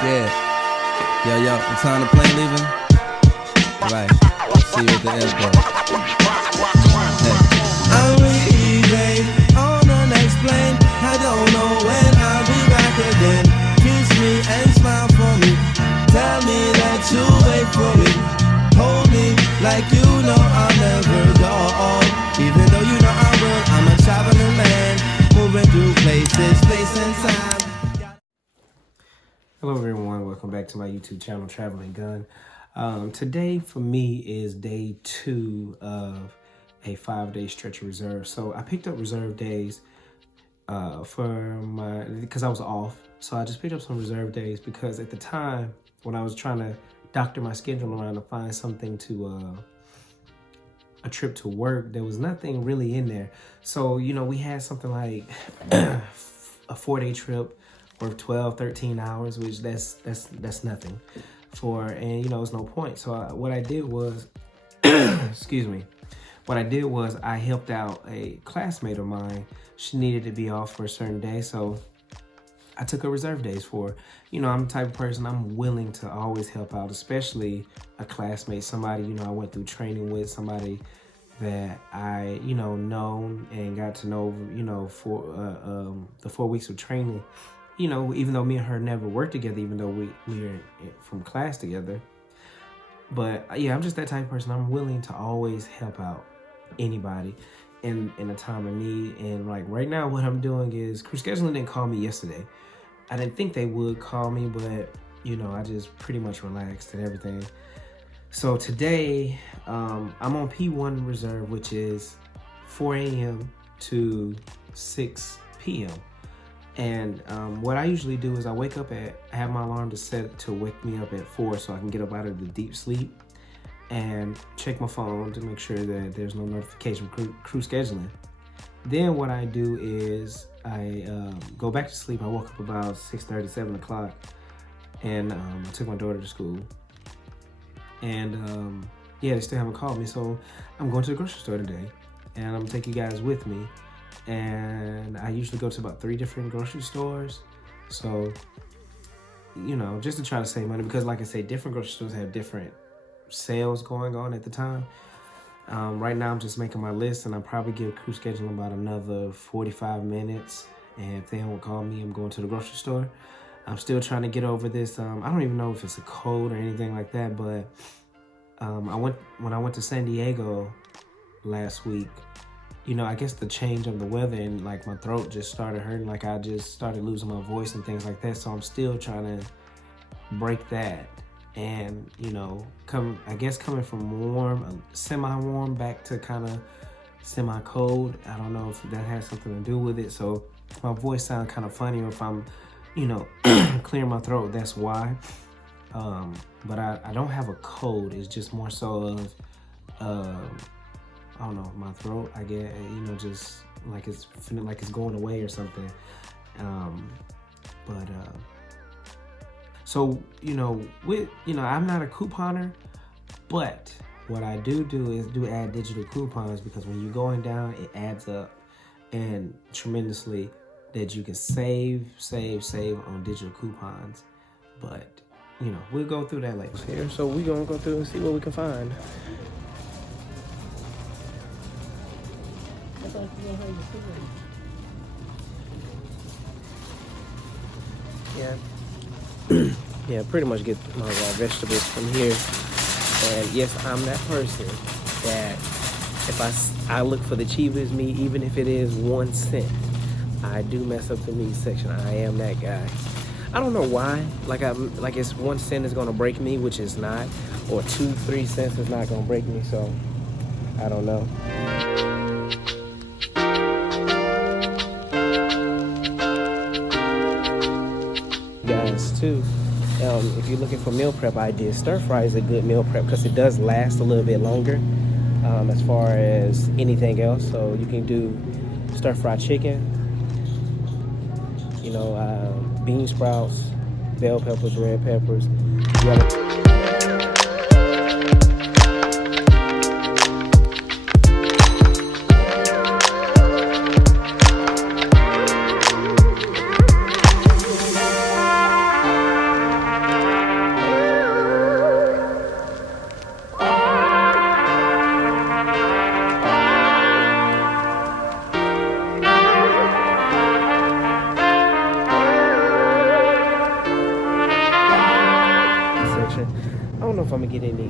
Yeah. Yo, what time the plane leaving? Right. See you at the airport. Hey. I'm leaving on the next plane. I don't know when I'll be back again. Kiss me and smile for me. Tell me that you'll wait for me. Hold me like you know I'll never go. Even though you know I will, I'm a traveling man, moving through places, space and time. Hello everyone, welcome back to my YouTube channel, Traveling Gun. Today for me is day 2 of a 5-day stretch of reserve. So I picked up reserve days because I was off. So I just picked up some reserve days because at the time when I was trying to doctor my schedule around to find something to a trip to work, there was nothing really in there. So, you know, we had something like a 4-day trip worth 12, 13 hours, which that's nothing for, and you know, it's no point. So what I did was, excuse me, what I did was I helped out a classmate of mine. She needed to be off for a certain day, so I took her reserve days for her. You know, I'm the type of person, I'm willing to always help out, especially a classmate, somebody, you know, I went through training with, somebody that I, you know and got to know, you know, for the 4 weeks of training. You know, even though me and her never worked together, even though we were from class together. But yeah, I'm just that type of person. I'm willing to always help out anybody in a time of need. And like right now, what I'm doing is, crew scheduling didn't call me yesterday. I didn't think they would call me, but you know, I just pretty much relaxed and everything. So today, I'm on P1 reserve, which is 4 a.m. to 6 p.m. And what I usually do is I have my alarm to set to wake me up at 4 so I can get up out of the deep sleep and check my phone to make sure that there's no notification from crew scheduling. Then what I do is I go back to sleep. I woke up about 6:30, 7 o'clock, and I took my daughter to school. And yeah, they still haven't called me, so I'm going to the grocery store today, and I'm gonna take you guys with me. And I usually go to about 3 different grocery stores. So, you know, just to try to save money, because like I say, different grocery stores have different sales going on at the time. Right now I'm just making my list, and I'll probably give crew scheduling about another 45 minutes. And if they don't call me, I'm going to the grocery store. I'm still trying to get over this. I don't even know if it's a cold or anything like that, but when I went to San Diego last week, you know, I guess the change of the weather and like my throat just started hurting, like I just started losing my voice and things like that. So I'm still trying to break that. And, you know, coming from warm, semi-warm back to kind of semi-cold. I don't know if that has something to do with it. So my voice sounds kind of funny, or if I'm, you know, clearing my throat, that's why. But I don't have a cold. It's just more so of, I don't know, my throat, I get, you know, just like it's feeling like it's going away or something. So, you know, I'm not a couponer, but what I do is add digital coupons, because when you're going down, it adds up and tremendously that you can save on digital coupons. But, you know, we'll go through that later. Here, so we're gonna go through and see what we can find. Yeah, pretty much get my raw vegetables from here. And yes, I'm that person that if I look for the cheapest meat, even if it is 1 cent, I do mess up the meat section. I am that guy. I don't know why. Like it's 1 cent is gonna break me, which is not, or 2-3 cents is not gonna break me. So I don't know. Too. If you're looking for meal prep ideas, stir fry is a good meal prep because it does last a little bit longer as far as anything else. So you can do stir fry chicken, you know, bean sprouts, bell peppers, red peppers. get any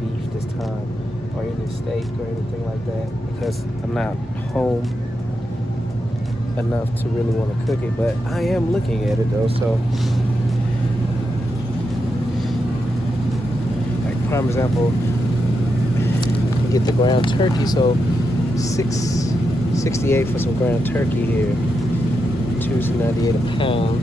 beef this time, or any steak or anything like that, because I'm not home enough to really want to cook it. But I am looking at it though. So, like prime example, you get the ground turkey. So $6.68 for some ground turkey here. $2.98 a pound.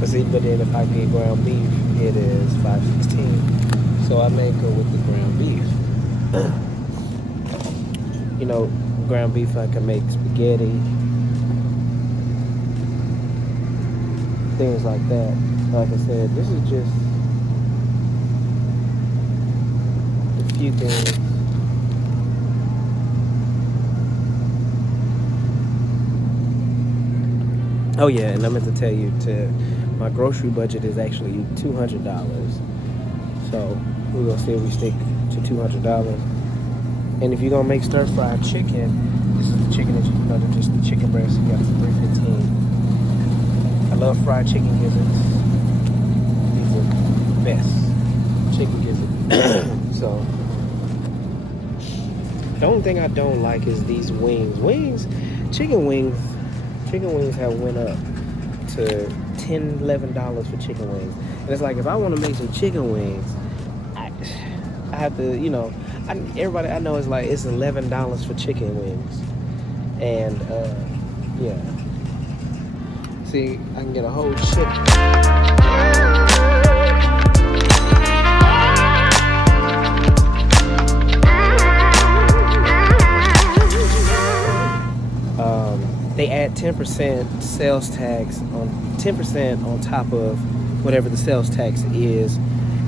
But then if I get ground beef, it is $5.16. So I may go with the ground beef. You know, ground beef, I can make spaghetti, things like that. Like I said, this is just a few things. Oh yeah, and I meant to tell you, my grocery budget is actually $200. So we're gonna see if we stick to $200. And if you're gonna make stir-fried chicken, this is the chicken that just the chicken breast. You got $3.15. I love fried chicken gizzards. These are the best chicken gizzards. So the only thing I don't like is these wings. Chicken wings have went up to $10, $11 for chicken wings. And it's like, if I want to make some chicken wings, I have to, you know, everybody I know is like, it's $11 for chicken wings. And yeah, see, I can get a whole chicken. They add 10% sales tax on 10% on top of whatever the sales tax is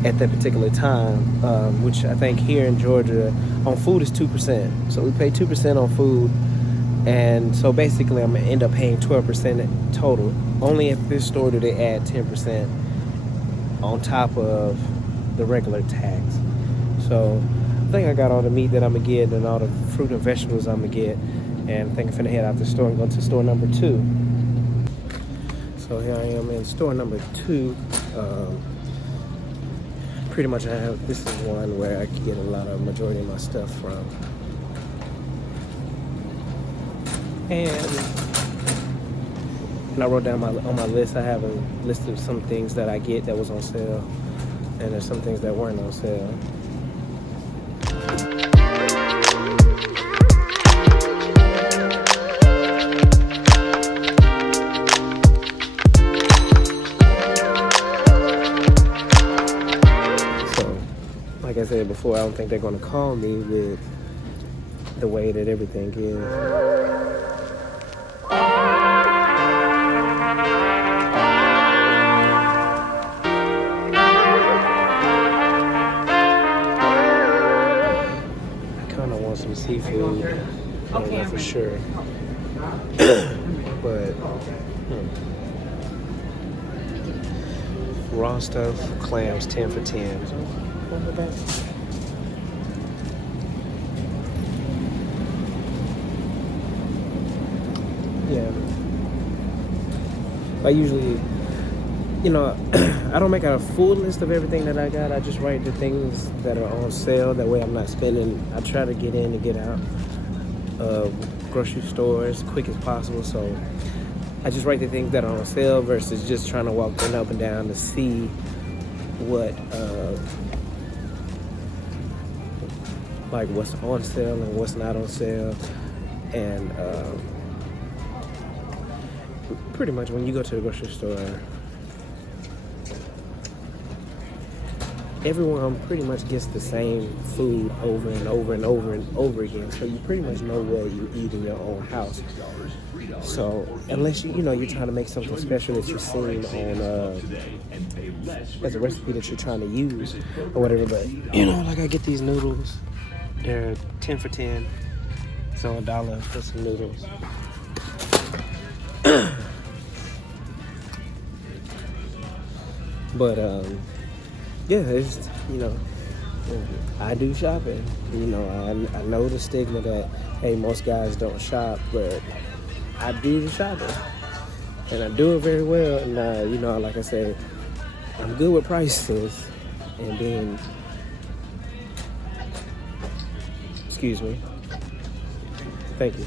at that particular time, which I think here in Georgia on food is 2%. So we pay 2% on food, and so basically I'm gonna end up paying 12% total. Only at this store do they add 10% on top of the regular tax. So I think I got all the meat that I'm gonna get and all the fruit and vegetables I'm gonna get. And I think I'm finna head out the store and go to store number 2. So here I am in store number 2. Pretty much this is one where I can get a lot of majority of my stuff from. And I wrote down on my list, I have a list of some things that I get that was on sale. And there's some things that weren't on sale. Like I said before, I don't think they're going to call me with the way that everything is. I kind of want some seafood. I don't know for sure. But raw stuff, clams, 10 for 10. Yeah. I usually, you know, I don't make a full list of everything that I got. I just write the things that are on sale. That way I'm not spending. I try to get in and get out of grocery stores as quick as possible. So I just write the things that are on sale versus just trying to walk up and down to see what like what's on sale and what's not on sale. And pretty much when you go to the grocery store, everyone pretty much gets the same food over and over and over and over again. So you pretty much know what you eat in your own house. So unless you're trying to make something special that you've seen on as a recipe that you're trying to use or whatever, but like I get these noodles, they're 10 for 10, so $1 for some noodles. But yeah, it's I do shopping. I know the stigma that, hey, most guys don't shop, but I do the shopping. and I do it very well. And you know, like I said, I'm good with prices and being, excuse me, thank you.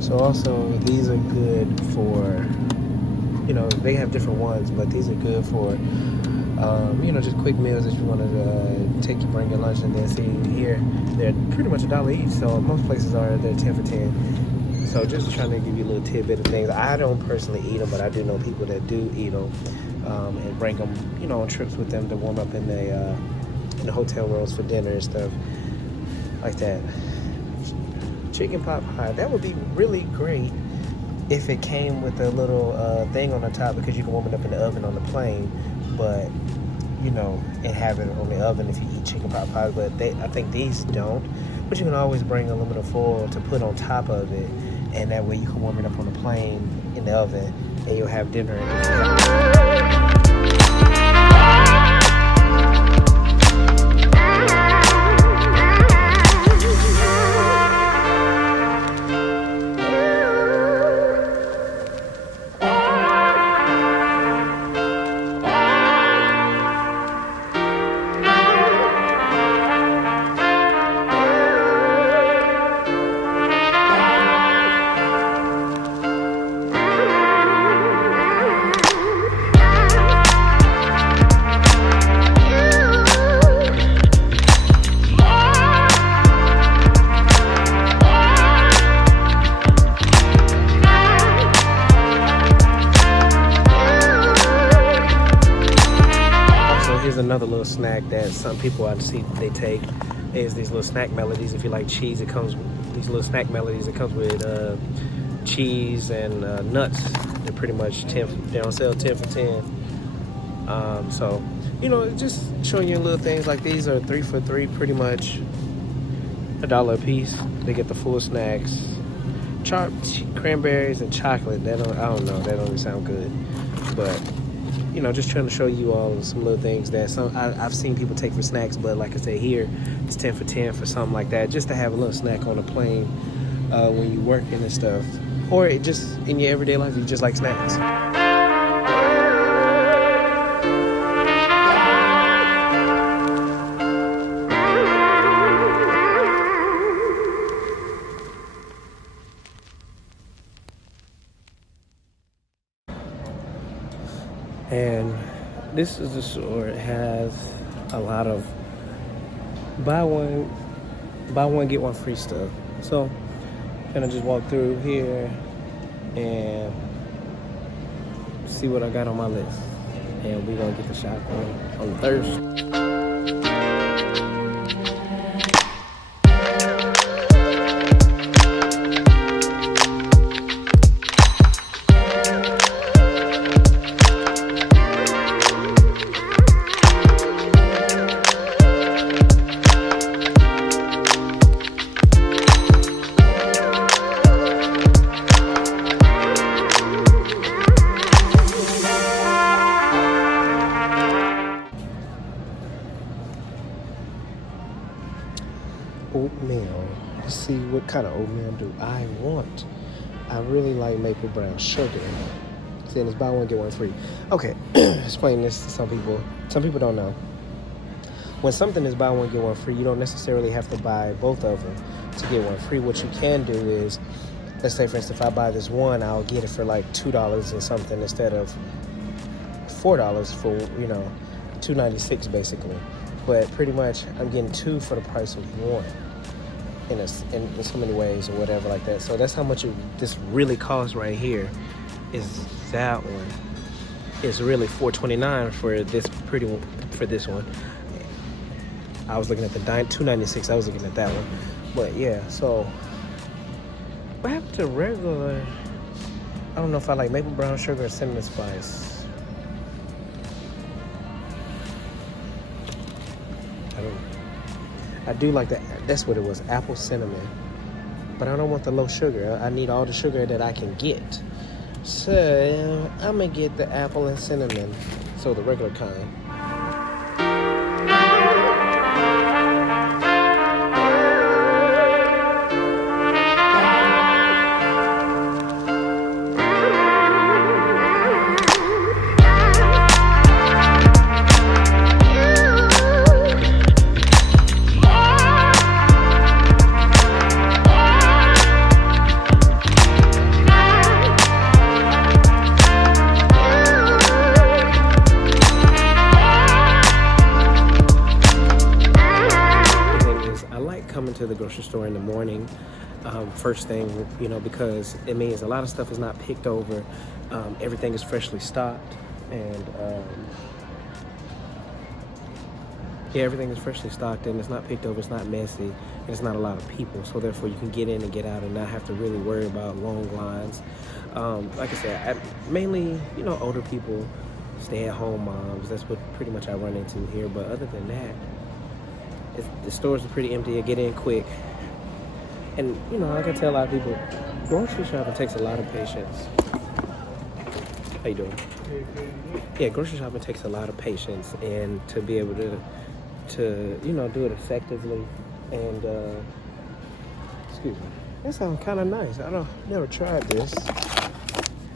So also, these are good for, you know, they have different ones, but these are good for, you know, just quick meals if you want to bring your lunch. And then see here, they're pretty much $1 each. So most places they're 10 for 10. So just trying to give you a little tidbit of things. I don't personally eat them, but I do know people that do eat them and bring them, you know, on trips with them to warm up in the hotel rooms for dinner and stuff like that. Chicken pot pie, that would be really great if it came with a little thing on the top, because you can warm it up in the oven on the plane, but you know, and have it on the oven if you eat chicken pot pie. But I think these don't, but you can always bring aluminum foil to put on top of it, and that way you can warm it up on the plane in the oven and you'll have dinner in it. Another little snack that some people I see they take is these little snack melodies. If you like cheese, it comes with these little snack melodies. It comes with cheese and nuts. They're pretty much 10. They're on sale 10 for 10. So you know, just showing you little things like these are 3 for 3, pretty much $1 a piece. They get the full snacks, chopped cranberries and chocolate. I don't know. That don't sound good, but. You know, just trying to show you all some little things that I've seen people take for snacks, but like I said, here it's 10 for 10 for something like that, just to have a little snack on a plane when you working and stuff, or it just in your everyday life you just like snacks. And this is the store. It has a lot of buy one get one free stuff. So I'm gonna just walk through here and see what I got on my list, and we're gonna get the shop on Thursday. Oatmeal. Let's see what kind of oatmeal do I want. I really like maple brown sugar. Saying it's buy one get one free. Okay, explain this to some people. Some people don't know. when something is buy one get one free, you don't necessarily have to buy both of them to get one free. What you can do is, let's say for instance, if I buy this one, I'll get it for like $2 and something instead of $4 for, you know, $2.96 basically. But pretty much I'm getting two for the price of one in so many ways or whatever like that. So that's how much this really costs right here. Is that one? It's really $4.29 for this one. I was looking at the $2.96. I was looking at that one. But yeah, so what happened to regular? I don't know if I like maple brown sugar or cinnamon spice. I do like that. That's what it was, apple cinnamon. But I don't want the low sugar. I need all the sugar that I can get. So I'm gonna get the apple and cinnamon, so the regular kind. To the grocery store in the morning, first thing, you know, because it means a lot of stuff is not picked over. Everything is freshly stocked, and yeah, everything is freshly stocked and it's not picked over, it's not messy, and it's not a lot of people, so therefore you can get in and get out and not have to really worry about long lines. Like I said, mainly, you know, older people, stay-at-home moms, that's what pretty much I run into here. But other than that, the stores are pretty empty. You get in quick. And, you know, like I tell a lot of people, grocery shopping takes a lot of patience. How you doing? Yeah, grocery shopping takes a lot of patience, and to be able to you know, do it effectively. And, excuse me. That sounds kind of nice. Never tried this.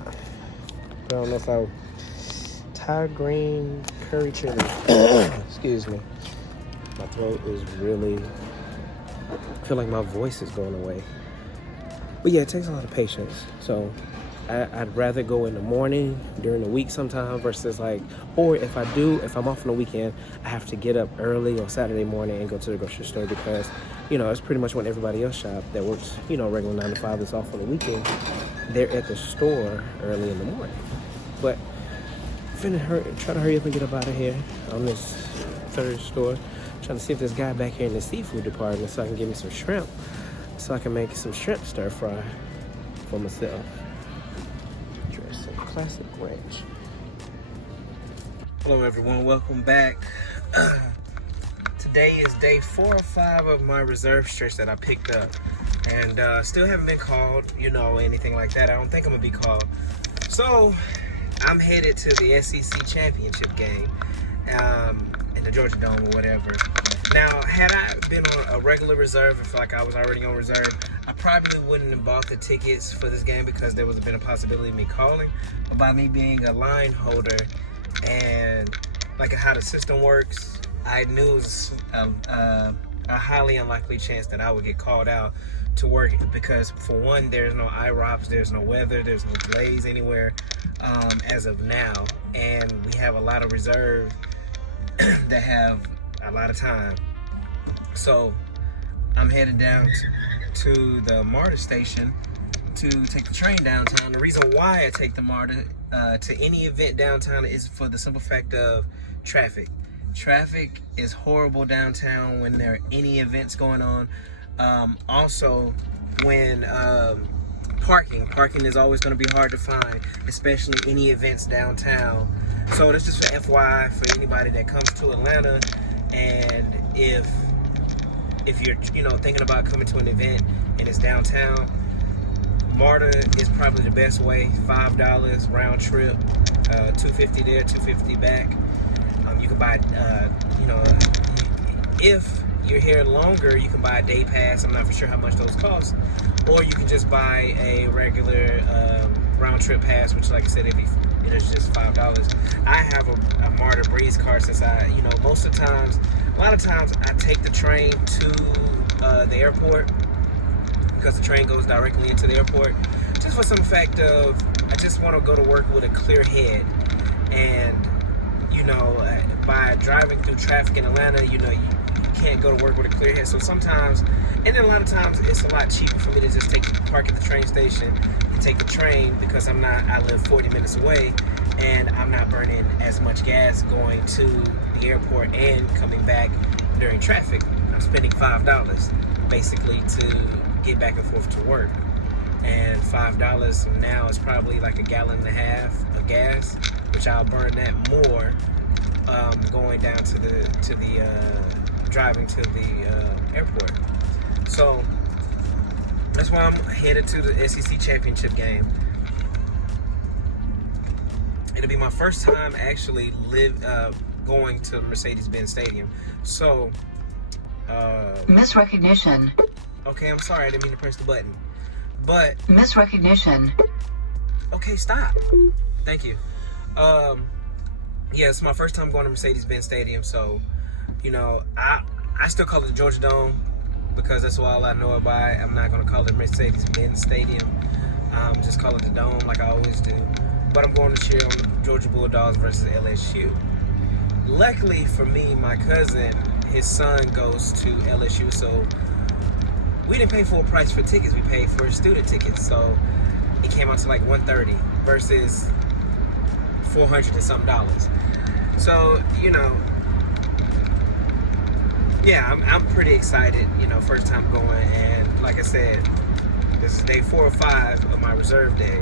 I don't know if Thai green curry chili. Excuse me. My throat is really, I feel like my voice is going away. But yeah, it takes a lot of patience. So I'd rather go in the morning during the week sometime versus like, or if I'm off on the weekend, I have to get up early on Saturday morning and go to the grocery store, because, you know, it's pretty much when everybody else shop that works, you know, regular 9 to 5 that's off on the weekend. They're at the store early in the morning. But I'm finna try to hurry up and get up out of here on this third store. Trying to see if this guy back here in the seafood department so I can get me some shrimp, so I can make some shrimp stir fry for myself. Dressing classic ranch. Hello everyone, welcome back. Today is day 4 or 5 of my reserve stretch that I picked up, and still haven't been called, you know, anything like that. I don't think I'm gonna be called. So I'm headed to the SEC championship game. In the Georgia Dome or whatever. Now, had I been on a regular reserve, if like I was already on reserve, I probably wouldn't have bought the tickets for this game because there would have been a possibility of me calling. But by me being a line holder and like how the system works, I knew it was a highly unlikely chance that I would get called out to work, because for one, there's no IROPS, there's no weather, there's no delays anywhere as of now, and we have a lot of reserve that have a lot of time. So I'm headed down to the MARTA station to take the train downtown. The reason why I take the MARTA to any event downtown is for the simple fact of traffic. Traffic is horrible downtown when there are any events going on. Also, when parking is always going to be hard to find, especially any events downtown. So that's just for FYI for anybody that comes to Atlanta, and if you're, you know, thinking about coming to an event and it's downtown, MARTA is probably the best way. $5 round trip, $250 there, $250 back. You can buy, you know, if you're here longer, you can buy a day pass. I'm not for sure how much those cost, or you can just buy a regular round trip pass, which, like I said, it is just $5. I have a MARTA Breeze card, since I, you know, most of the times A lot of times I take the train to the airport because the train goes directly into the airport, just for some fact of I just want to go to work with a clear head. And you know, by driving through traffic in Atlanta, you know, you can't go to work with a clear head. So sometimes, and then a lot of times, it's a lot cheaper for me to just park at the train station and take the train, because I live 40 minutes away, and I'm not burning as much gas going to the airport and coming back during traffic. I'm spending $5 basically to get back and forth to work. And $5 now is probably like a gallon and a half of gas, which I'll burn that more going down to the driving to the airport. So that's why I'm headed to the SEC championship game. It'll be my first time actually going to Mercedes-Benz Stadium. So misrecognition. Okay, I'm sorry, I didn't mean to press the button. But misrecognition. Okay, stop. Thank you. Yeah, it's my first time going to Mercedes-Benz Stadium, so you know, I still call it the Georgia Dome because that's all I know about it. I'm not gonna call it Mercedes-Benz Stadium. Just call it the Dome like I always do. But I'm going to cheer on the Georgia Bulldogs versus LSU. Luckily for me, my cousin, his son goes to LSU, so we didn't pay full price for tickets. We paid for student tickets, so it came out to like $130 versus $400 and some dollars. So you know, yeah, I'm pretty excited. You know, first time going, and like I said, this is day 4 or 5 of my reserve day,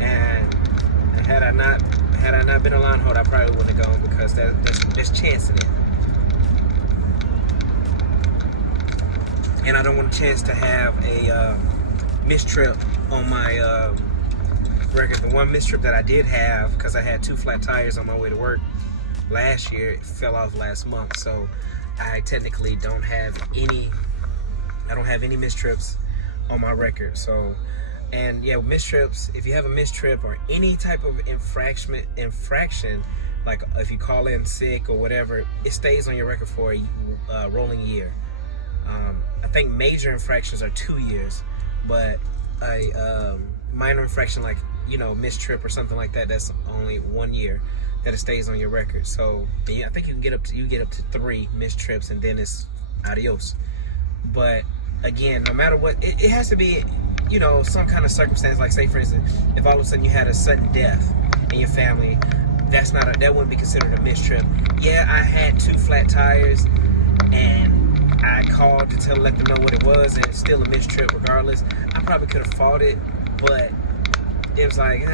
and had I not been on line hold, I probably wouldn't have gone because there's chancing it. And I don't want a chance to have a missed trip on my record. The one missed trip that I did have, because I had 2 flat tires on my way to work last year, it fell off last month. So I technically don't have any missed trips on my record. So, and yeah, missed trips, if you have a missed trip or any type of infraction, like if you call in sick or whatever, it stays on your record for a rolling year. I think major infractions are 2 years, but a minor infraction, like, you know, missed trip or something like that, that's only 1 year that it stays on your record. So I think you get up to 3 missed trips, and then it's adios. But again, no matter what, it has to be, you know, some kind of circumstance. Like, say for instance, if all of a sudden you had a sudden death in your family, that wouldn't be considered a missed trip. Yeah, I had 2 flat tires, and I called to let them know what it was, and it's still a missed trip regardless. I probably could have fought it, but it was like,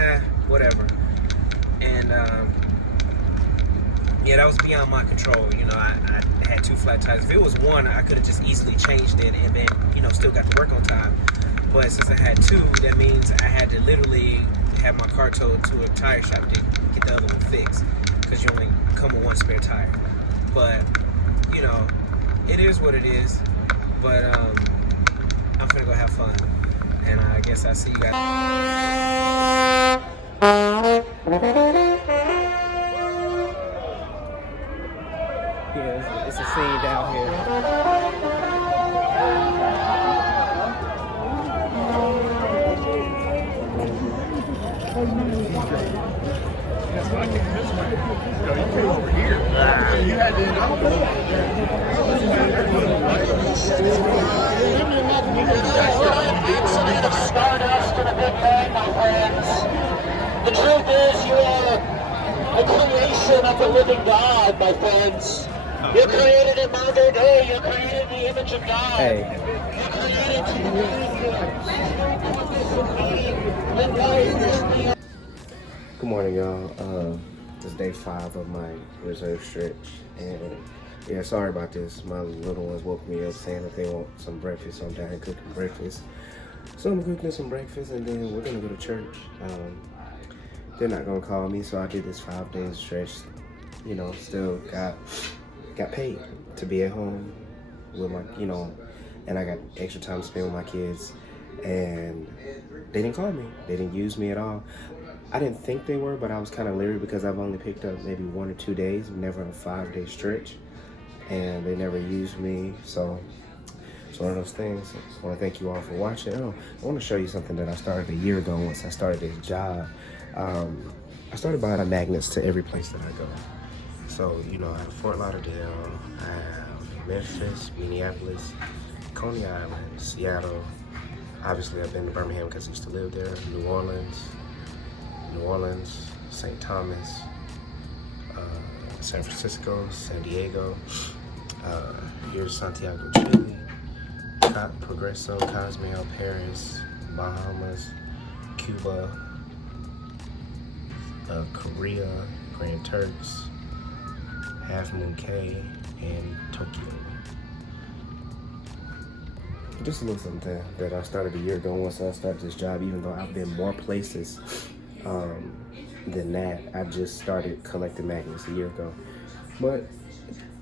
whatever. And yeah, that was beyond my control. You know, I had 2 flat tires. If it was 1, I could have just easily changed it and then, you know, still got to work on time. But since I had 2, that means I had to literally have my car towed to a tire shop to get the other one fixed, because you only come with 1 spare tire. But, you know, it is what it is. But I'm finna go have fun, and I guess I see you guys. Yeah, it's a scene down here. Over here. You had Stardust and a big bang, my friends. The truth is, you are a creation of the living God, my friends. You're created in modern day. You're created in the image of God. Hey. You're created to be Good morning, y'all. It's day 5 of my reserve stretch, and yeah, sorry about this. My little ones woke me up saying that they want some breakfast, so I'm down here cooking breakfast. So I'm cooking some breakfast, and then we're gonna go to church. They're not gonna call me, so I did this 5-day stretch. You know, still got paid to be at home with my, you know, and I got extra time to spend with my kids. And they didn't call me. They didn't use me at all. I didn't think they were, but I was kind of leery because I've only picked up maybe 1 or 2 days, never a 5-day stretch. and they never used me. So it's one of those things. I want to thank you all for watching. Oh, I want to show you something that I started a year ago once I started this job. I started buying magnets to every place that I go. So, you know, I have Fort Lauderdale, I have Memphis, Minneapolis, Coney Island, Seattle. Obviously, I've been to Birmingham because I used to live there. New Orleans, St. Thomas, San Francisco, San Diego. Here's Santiago, Chile, Progreso, Cozumel, Paris, Bahamas, Cuba, Korea, Grand Turks, Half Moon Cay, and Tokyo. Just a little something that I started a year ago once I started this job, even though I've been more places than that. I just started collecting magnets a year ago. But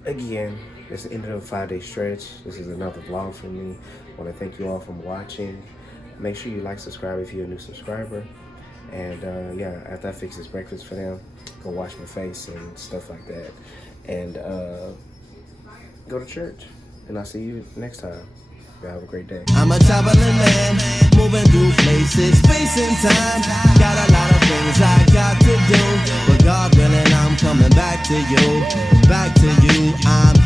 again, it's the end of the 5-day stretch. This is another vlog for me. I want to thank you all for watching. Make sure you like, subscribe if you're a new subscriber. And yeah, after I fix this breakfast for them, go wash my face and stuff like that. And go to church. And I'll see you next time. Y'all have a great day. I'm a traveling man, moving through places, space and time. Got a lot of things I got to do, but God willing, I'm coming back to you. I'm